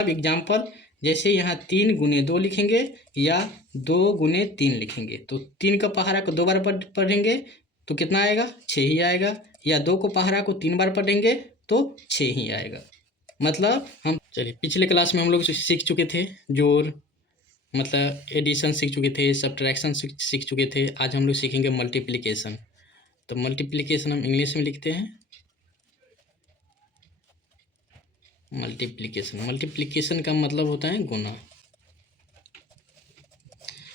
अब एग्जाम्पल, जैसे यहाँ 3 गुने 2 लिखेंगे या 2 गुने 3 लिखेंगे, तो 3 का पहाड़ा को 2 बार पढ़ेंगे तो कितना आएगा, 6 ही आएगा। या 2 को पहाड़ा को 3 बार पढ़ेंगे तो 6 ही आएगा। मतलब हम चलिए पिछले क्लास में हम लोग सीख चुके थे जोड़, मतलब एडिशन सीख चुके थे, सब्ट्रैक्शन सीख चुके थे। आज हम लोग सीखेंगे मल्टीप्लिकेशन। तो मल्टीप्लिकेशन हम इंग्लिश में लिखते हैं मल्टीप्लिकेशन। मल्टीप्लिकेशन का मतलब होता है गुना।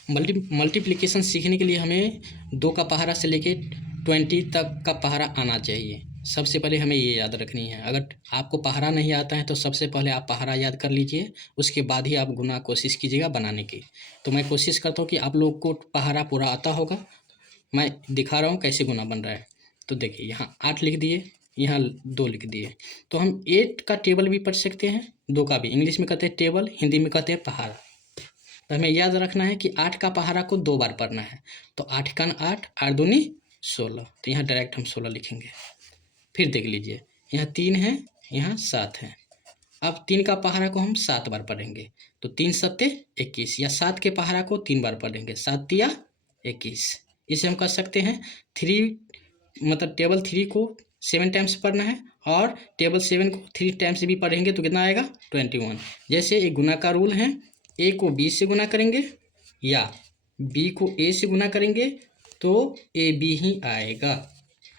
मल्टीप्लिकेशन सीखने के लिए हमें 2 का पहाड़ा से लेके 20 तक का पहाड़ा आना चाहिए। सबसे पहले हमें ये याद रखनी है। अगर आपको पहाड़ा नहीं आता है तो सबसे पहले आप पहाड़ा याद कर लीजिए, उसके बाद ही आप गुना कोशिश कीजिएगा बनाने की। तो मैं कोशिश करता हूँ कि आप लोग को पहाड़ा पूरा आता होगा। मैं दिखा रहा हूँ कैसे गुना बन रहा है। तो देखिए यहाँ 8 लिख दिए, यहाँ 2 लिख दिए। तो हम 8 का टेबल भी पढ़ सकते हैं, 2 का भी। इंग्लिश में कहते हैं टेबल, हिंदी में कहते हैं पहाड़ा। तो हमें याद रखना है कि 8 का पहाड़ा को 2 बार पढ़ना है। तो 8 का 8, 8 दूनी 16। तो यहाँ डायरेक्ट हम 16 लिखेंगे। फिर देख लीजिए यहाँ 3 है, यहाँ 7 है। अब 3 का पहाड़ा को हम 7 बार पढ़ेंगे तो 3 सत्ते 21, या 7 के पहाड़ा को 3 बार पढ़ेंगे, 7 तिया 21। इसे हम कर सकते हैं 3, मतलब टेबल 3 को 7 टाइम्स पढ़ना है और टेबल 7 को 3 टाइम्स भी पढ़ेंगे तो कितना आएगा, 21। जैसे एक गुना का रूल है, ए को बी से गुना करेंगे या बी को ए से गुना करेंगे तो ए बी ही आएगा।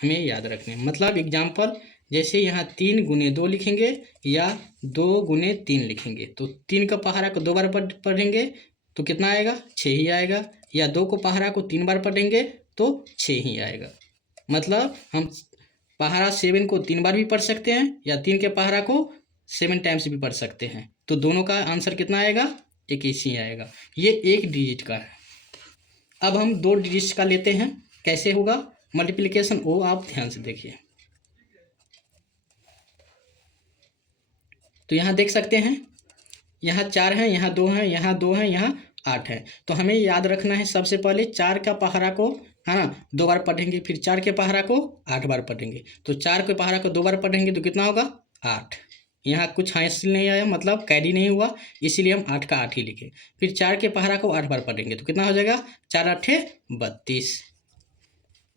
हमें याद रखने, मतलब एग्जाम्पल, जैसे यहाँ 3 गुने 2 लिखेंगे या 2 गुने 3 लिखेंगे, तो 3 का पहाड़ा को 2 बार पढ़ेंगे तो कितना आएगा, 6 ही आएगा। या 2 को पहाड़ा को 3 बार पढ़ेंगे तो 6 ही आएगा। मतलब हम पहाड़ा 7 को 3 बार भी पढ़ सकते हैं या 3 के पहाड़ा को 7 टाइम्स भी पढ़ सकते हैं। तो दोनों का आंसर कितना आएगा, 21 ही आएगा। ये 1 डिजिट का है। अब हम 2 डिजिट का लेते हैं, कैसे होगा मल्टीप्लिकेशन, वो आप ध्यान से देखिए। तो यहाँ देख सकते हैं, यहाँ 4 है, यहाँ 2 है, यहाँ 2 है, यहाँ 8 है। तो हमें याद रखना है सबसे पहले 4 का पहाड़ा को, है ना, 2 बार पढ़ेंगे, फिर 4 के पहाड़ा को 8 बार पढ़ेंगे। तो 4 के पहाड़ा को 2 बार पढ़ेंगे तो कितना होगा, 8। यहाँ कुछ हासिल नहीं आया, मतलब कैरी नहीं हुआ, इसीलिए हम 8 का 8 ही लिखे। फिर 4 के पहाड़ा को 8 बार पढ़ेंगे तो कितना हो जाएगा, 4 8 32।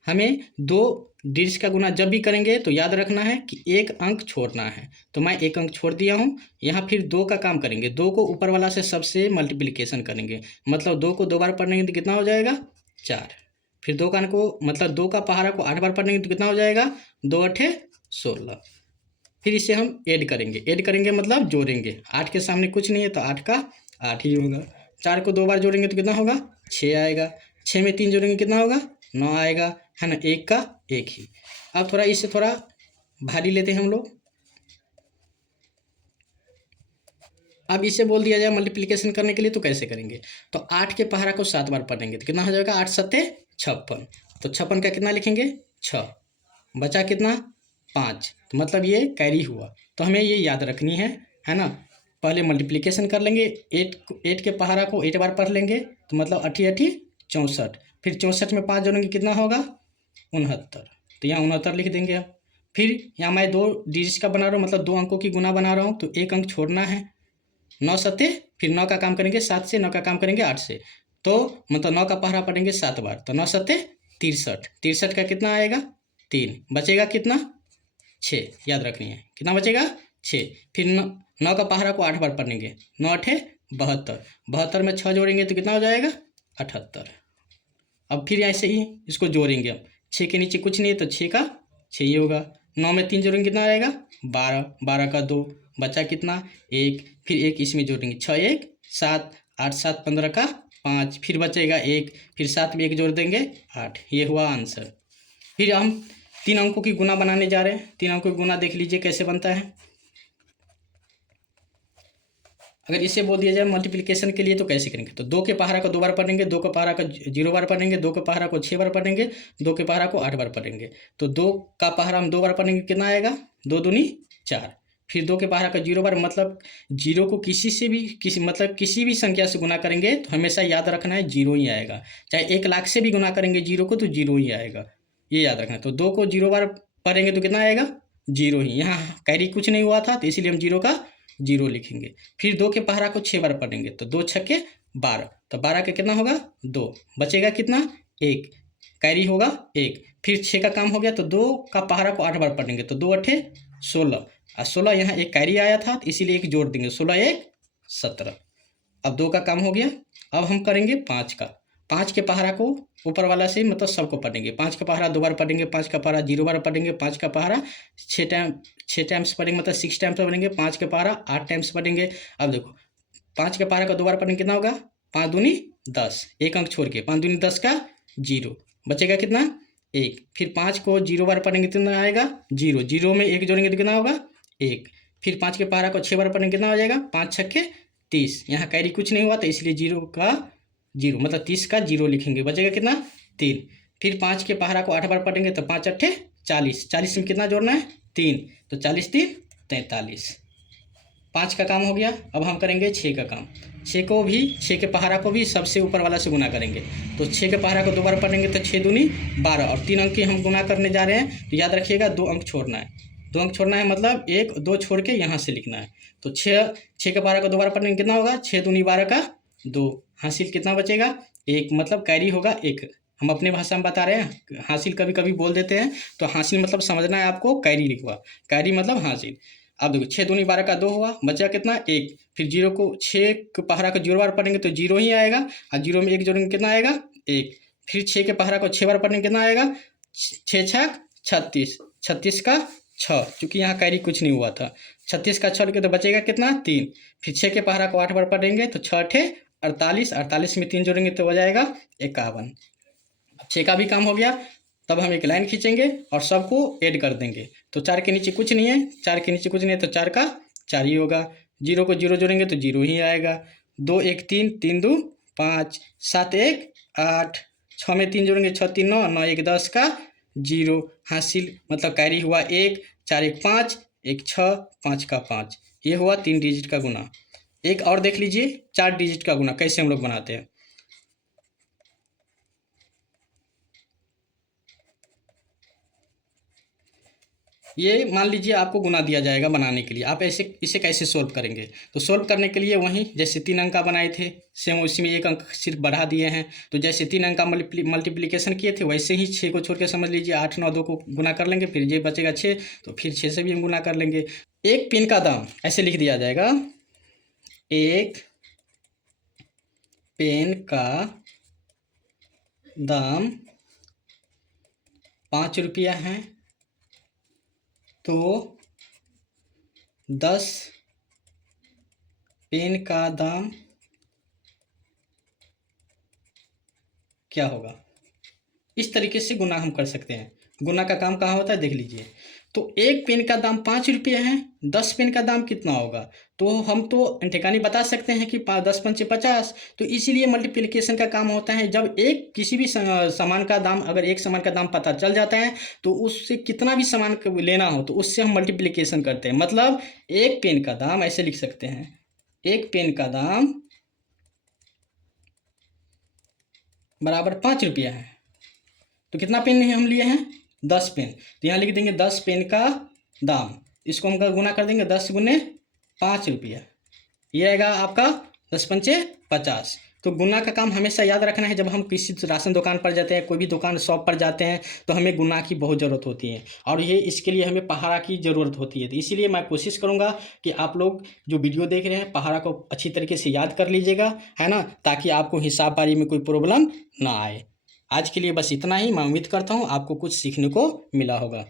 हमें 2 डिजिट का गुना जब भी करेंगे तो याद रखना है कि 1 अंक छोड़ना है। तो मैं 1 अंक छोड़ दिया हूँ। यहाँ फिर 2 का काम करेंगे, 2 को ऊपर वाला से सबसे मल्टीप्लिकेशन करेंगे, मतलब 2 को 2 बार पढ़ेंगे तो कितना हो जाएगा, 4। फिर 2 का को, मतलब 2 का पहाड़ा को 8 बार पढ़ेंगे तो कितना हो जाएगा, 2 8 16। फिर इसे हम ऐड करेंगे मतलब जोड़ेंगे। 8 के सामने कुछ नहीं है तो 8 का 8 ही होगा। 4 को 2 बार जोड़ेंगे तो कितना होगा, 6 आएगा। 6 में 3 जोड़ेंगे कितना होगा, 9 आएगा, है ना, 1 का 1 ही। अब थोड़ा इससे थोड़ा भारी लेते हैं हम लोग। अब इसे बोल दिया जाए मल्टीप्लिकेशन करने के लिए तो कैसे करेंगे, तो 8 के पहाड़ा को 7 बार पढ़ेंगे तो कितना हो जाएगा, 8 सत्ते 56। तो 56 का कितना लिखेंगे, 6। बचा कितना, 5। तो मतलब ये कैरी हुआ। तो हमें ये याद रखनी है ना। पहले मल्टीप्लिकेशन कर लेंगे, 8 के पहाड़ा को 8 बार पढ़ लेंगे तो मतलब 8 8 64। फिर 64 में 5 जोड़ेंगे कितना होगा, 69। तो यहाँ 69 लिख देंगे हम। फिर यहाँ मैं 2 डिजिट का बना रहा हूँ, मतलब 2 अंकों की गुना बना रहा हूँ, तो 1 अंक छोड़ना है। 9 सत्ते, फिर 9 का काम करेंगे 7 से, 9 का काम करेंगे 8 से, तो मतलब 9 का पहाड़ा पढ़ेंगे 7 बार, तो 9 सत्ते 63। 63 का कितना आएगा, 3। बचेगा कितना, 6। याद रखनी है, कितना बचेगा, 6। फिर 9 का पहाड़ा को 8 बार पढ़ेंगे, 9 8 72। 72 में 6 जोड़ेंगे तो कितना हो जाएगा, 78। अब फिर ऐसे ही इसको जोड़ेंगे। अब 6 के नीचे कुछ नहीं है तो 6 का 6 ही होगा। 9 में 3 जोड़ेंगे कितना आएगा, 12। 12 का 2, बचा कितना, 1। फिर 1 इसमें जोड़ेंगे, 6 1 7, 8 7 15 का 5, फिर बचेगा 1, फिर 7 में 1 जोड़ देंगे 8। ये हुआ आंसर। फिर हम 3 अंकों की गुना बनाने जा रहे हैं। 3 अंकों की गुना देख लीजिए कैसे बनता है। अगर इसे बोल दिया जाए मल्टीप्लिकेशन के लिए तो कैसे करेंगे, तो 2 के पहाड़ा को 2 बार पढ़ेंगे, 2 के पहाड़ा को 0 बार पढ़ेंगे, 2 के पहाड़ा को 6 बार पढ़ेंगे, 2 के पहाड़ा को 8 बार पढ़ेंगे। तो 2 का पहाड़ा हम 2 बार पढ़ेंगे, कितना आएगा, 2 दूनी 4। फिर 2 के पहाड़ा का 0 बार, मतलब 0 को किसी से भी किसी भी संख्या से गुना करेंगे तो हमेशा याद रखना है 0 ही आएगा। चाहे 1 लाख से भी गुना करेंगे 0 को तो 0 ही आएगा, ये याद रखना है। तो 2 को 0 बार पढ़ेंगे तो कितना आएगा, 0 ही। यहाँ कैरी कुछ नहीं हुआ था तो इसीलिए हम 0 का जीरो लिखेंगे। फिर 2 के पहाड़ा को 6 बार पढ़ेंगे तो 2 छक्के 12, तो 12 का कितना होगा 2, बचेगा कितना 1, कैरी होगा 1। फिर 6 का काम हो गया तो 2 का पहाड़ा को 8 बार पढ़ेंगे तो 2 अठे 16, और 16 यहाँ एक कैरी आया था तो इसीलिए एक जोड़ देंगे, 16 1 17। अब 2 का काम हो गया। अब हम करेंगे 5 का। 5 के पहाड़ा को ऊपर वाला से मतलब सबको पढ़ेंगे। 5 का पहाड़ा 2 बार पढ़ेंगे, 5 का पहाड़ा 0 बार पढ़ेंगे, 5 का पहाड़ा 6 टाइम्स पढ़ेंगे, मतलब 6 टाइम्स पढ़ेंगे, 5 के पहाड़ा 8 टाइम्स पढ़ेंगे। अब देखो 5 के पहाड़ा का 2 बार पढ़ेंगे कितना होगा 5 दूनी 10, एक अंक छोड़ के 5 दूनी 10 का 0, बचेगा कितना 1। फिर 5 को 0 बार पढ़ेंगे कितना आएगा 0, 0 में 1 जोड़ेंगे तो कितना होगा 1। फिर 5 के पहाड़ा को 6 बार पढ़ेंगे कितना हो जाएगा 5 छक्के 30, यहाँ कैरी कुछ नहीं हुआ तो इसलिए 0 का 0 मतलब 30 का 0 लिखेंगे, बचेगा कितना 3। फिर 5 के पहाड़ा को 8 बार पढ़ेंगे तो 5 अट्ठे 40, 40 में कितना जोड़ना है 3, तो 40 3 43। 5 का काम हो गया। अब हम करेंगे 6 का काम। 6 को भी 6 के पहाड़ा को भी सबसे ऊपर वाला से गुना करेंगे, तो 6 के पहाड़ा को 2 बार पढ़ेंगे तो 6 दूनी 12, और 3 अंक की हम गुना करने जा रहे हैं तो याद रखिएगा 2 अंक छोड़ना है, 2 अंक छोड़ना है मतलब 1 2 छोड़ के यहाँ से लिखना है। तो 6 के पहाड़ा को 2 बार पढ़ेंगे कितना होगा 6 दूनी 12 का 2, हासिल कितना बचेगा 1, मतलब कैरी होगा 1। हम अपने भाषा में बता रहे हैं, हासिल कभी कभी बोल देते हैं, तो हासिल मतलब समझना है आपको, कैरी लिखवा, कैरी मतलब हासिल। अब देखो 6 दूनी 12 का 2 हुआ, बचा कितना 1। फिर 0 को 6 के पहाड़ा को 0 बार पढ़ेंगे तो 0 ही आएगा, और 0 में 1 जोड़ेंगे कितना आएगा 1। फिर 6 के पहाड़ा को 6 बार पढ़ेंगे कितना आएगा 6 6 36, 36 का 6, चूँकि यहाँ कैरी कुछ नहीं हुआ था, 36 का 6 लिखे तो बचेगा कितना 3। फिर 6 के पहाड़ा को 8 बार पढ़ेंगे तो 6 अठे 48, 48 में 3 जोड़ेंगे तो हो जाएगा 51। 6 का भी काम हो गया। तब हम एक लाइन खींचेंगे और सबको ऐड कर देंगे, तो 4 के नीचे कुछ नहीं है, 4 के नीचे कुछ नहीं है तो 4 का 4 ही होगा। 0 को 0 जोड़ेंगे तो 0 ही आएगा। 2 1 3, 3 2 5, 7 1 8, 6 में 3 जोड़ेंगे 6 3 9, 9 1 10 का 0, हासिल मतलब कैरी हुआ 1, 4 1 5, 1 6, 5 का 5, ये हुआ 3 डिजिट का गुना। एक और देख लीजिए 4 डिजिट का गुना कैसे हम लोग बनाते हैं। ये मान लीजिए आपको गुना दिया जाएगा बनाने के लिए, आप ऐसे इसे कैसे सोल्व करेंगे, तो सोल्व करने के लिए वहीं जैसे 3 अंक का बनाए थे सेम उसी में 1 अंक सिर्फ बढ़ा दिए हैं। तो जैसे 3 अंक का मल्टीप्लिकेशन किए थे वैसे ही 6 को छोड़ के समझ लीजिए 8 9 2 को गुना कर लेंगे, फिर ये बचेगा 6, तो फिर 6 से भी हम गुना कर लेंगे। एक पेन का दाम ऐसे लिख दिया जाएगा, एक पेन का दाम 5 रुपया है, तो 10 पेन का दाम क्या होगा। इस तरीके से गुना हम कर सकते हैं। गुना का काम कहाँ होता है देख लीजिए। तो एक पेन का दाम 5 रुपये है, 10 पेन का दाम कितना होगा, तो हम तो ठिकानी बता सकते हैं कि 10 पंचे 50, तो इसीलिए मल्टीप्लिकेशन का काम होता है। जब एक किसी भी सामान का दाम, अगर एक सामान का दाम पता चल जाता है तो उससे कितना भी सामान लेना हो तो उससे हम मल्टीप्लिकेशन करते हैं। मतलब एक पेन का दाम ऐसे लिख सकते हैं, एक पेन का दाम बराबर 5 रुपया है, तो कितना पेन हम लिए हैं 10 पेन, तो यहाँ लिख देंगे 10 पेन का दाम, इसको हम गुना कर देंगे 10 गुने 5 रुपया, ये आएगा आपका 10 पंचे 50। तो गुना का काम हमेशा याद रखना है। जब हम किसी राशन दुकान पर जाते हैं, कोई भी दुकान शॉप पर जाते हैं, तो हमें गुना की बहुत ज़रूरत होती है, और ये इसके लिए हमें पहाड़ा की ज़रूरत होती है। तो इसीलिए मैं कोशिश करूँगा कि आप लोग जो वीडियो देख रहे हैं पहाड़ा को अच्छी तरीके से याद कर लीजिएगा, है ना, ताकि आपको हिसाब बारी में कोई प्रॉब्लम ना आए। आज के लिए बस इतना ही। मैं उम्मीद करता हूँ आपको कुछ सीखने को मिला होगा।